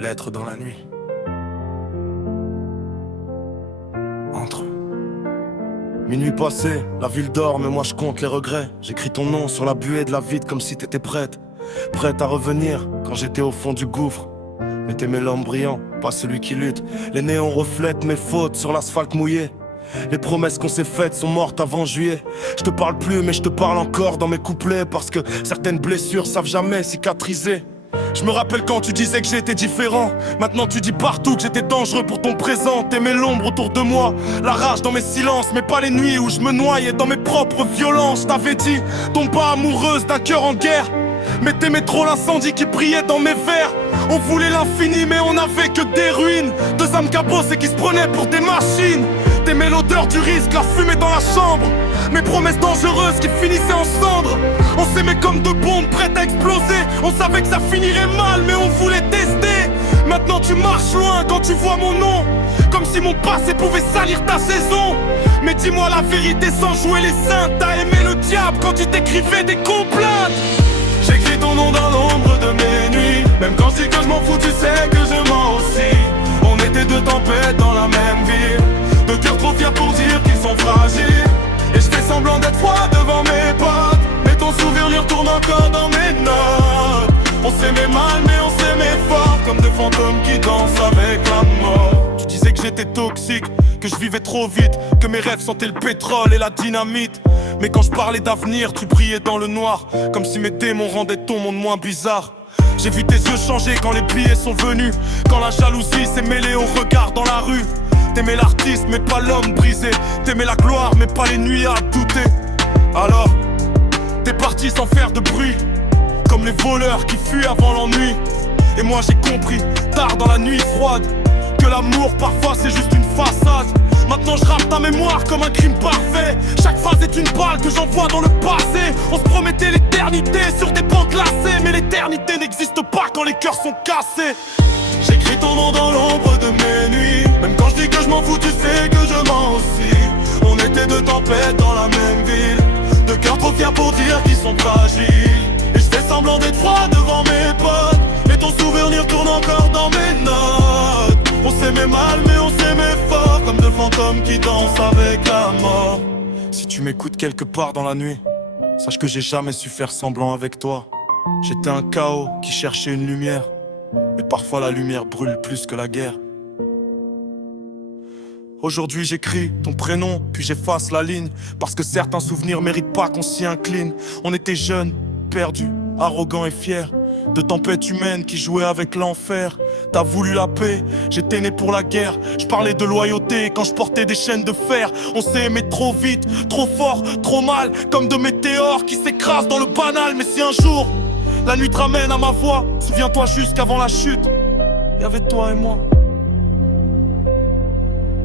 Lettre dans la nuit. Entre. Minuit passé, la ville dort, mais moi je compte les regrets. J'écris ton nom sur la buée de la vide comme si t'étais prête. Prête à revenir quand j'étais au fond du gouffre. Mais t'aimais l'homme brillant, pas celui qui lutte. Les néons reflètent mes fautes sur l'asphalte mouillé. Les promesses qu'on s'est faites sont mortes avant juillet. Je te parle plus mais je te parle encore dans mes couplets, parce que certaines blessures savent jamais cicatriser. Je me rappelle quand tu disais que j'étais différent. Maintenant tu dis partout que j'étais dangereux pour ton présent. T'aimais l'ombre autour de moi, la rage dans mes silences, mais pas les nuits où je me noyais dans mes propres violences. Je t'avais dit, tombe pas amoureuse d'un cœur en guerre. Mais t'aimais trop l'incendie qui brillait dans mes vers. On voulait l'infini mais on n'avait que des ruines. Deux âmes cabossées qui se prenaient pour des machines. T'aimais l'odeur du risque, la fumée dans la chambre. Mes promesses dangereuses qui finissaient en cendres. On s'aimait comme deux bombes prêtes à exploser. On savait que ça finirait mal mais on voulait tester. Maintenant tu marches loin quand tu vois mon nom, comme si mon passé pouvait salir ta saison. Mais dis-moi la vérité sans jouer les saints. T'as aimé le diable quand tu t'écrivais des complaintes. J'écris ton nom dans l'ombre de mes nuits. Même quand je dis que je m'en fous, tu sais que je mens aussi. On était deux tempêtes dans la même ville. Deux cœurs trop fiers pour dire qu'ils sont fragiles. Et je fais semblant d'être froid devant mes potes, mais ton souvenir tourne encore dans mes notes. On s'aimait mal mais on s'aimait fort, comme deux fantômes qui dansent avec la mort. Tu disais que j'étais toxique, que je vivais trop vite, que mes rêves sentaient le pétrole et la dynamite. Mais quand je parlais d'avenir, tu brillais dans le noir, comme si mes démons rendaient ton monde moins bizarre. J'ai vu tes yeux changer quand les billets sont venus, quand la jalousie s'est mêlée au regard dans la rue. T'aimais l'artiste mais pas l'homme brisé. T'aimais la gloire mais pas les nuits à douter. Alors, t'es parti sans faire de bruit, comme les voleurs qui fuient avant l'ennui. Et moi j'ai compris, tard dans la nuit froide, que l'amour parfois c'est juste une façade. Maintenant je rappe ta mémoire comme un crime parfait. Chaque phrase est une balle que j'envoie dans le passé. On se promettait l'éternité sur des bancs glacés, mais l'éternité n'existe pas quand les cœurs sont cassés. J'écris ton nom dans l'ombre de mes nuits. Même quand je dis que je m'en fous, tu sais que je mens aussi. On était deux tempêtes dans la même ville, deux cœurs trop fiers pour dire qu'ils sont fragiles. Et je fais semblant d'être froid devant mes potes, mais ton souvenir tourne encore dans mes notes. On s'aimait mal mais on s'aimait fort, comme deux fantômes qui dansent avec la mort. Si tu m'écoutes quelque part dans la nuit, sache que j'ai jamais su faire semblant avec toi. J'étais un chaos qui cherchait une lumière, mais parfois la lumière brûle plus que la guerre. Aujourd'hui j'écris ton prénom, puis j'efface la ligne, parce que certains souvenirs méritent pas qu'on s'y incline. On était jeunes, perdus, arrogants et fiers, de tempêtes humaines qui jouaient avec l'enfer. T'as voulu la paix, j'étais né pour la guerre. Je parlais de loyauté quand je portais des chaînes de fer. On s'est aimé trop vite, trop fort, trop mal, comme de météores qui s'écrasent dans le banal. Mais si un jour la nuit te ramène à ma voix, souviens-toi jusqu'avant la chute, y'avait toi et moi.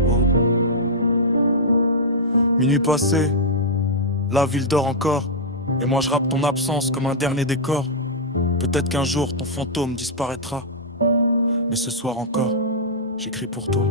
Oh. Minuit passé, la ville dort encore, et moi je rappe ton absence comme un dernier décor. Peut-être qu'un jour ton fantôme disparaîtra, mais ce soir encore, j'écris pour toi.